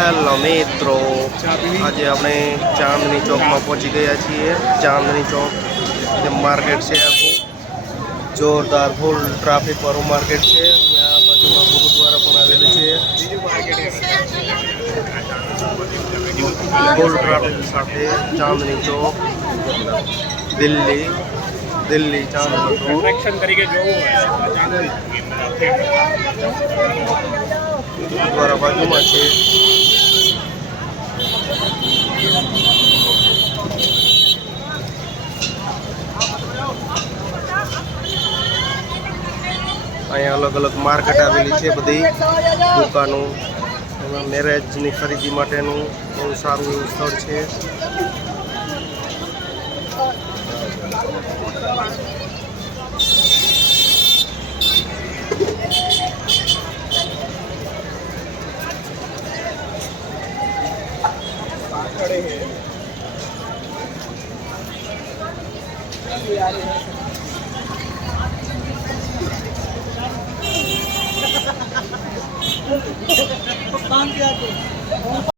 Hello મિત્રો, આજે આપણે ચાંદની ચોકમાં પહોંચી ગયા છીએ. ચાંદની ચોક જે માર્કેટ છે આખું જોરદાર ફૂલ ટ્રાફિક વાળું માર્કેટ છે. આ બાજુમાં ગુરુદ્વારા પણ આવેલું છે. ફૂલ ટ્રાફિક સાથે ચાંદની ચોક દિલ્હી ચાંદની ચોક ગુરુદ્વારા બાજુમાં છે. અહીંયા અલગ અલગ માર્કેટ આવેલી છે, બધી દુકાનો. એમાં મેરેજની ખરીદી માટેનું બહુ સારું એવું સ્થળ છે.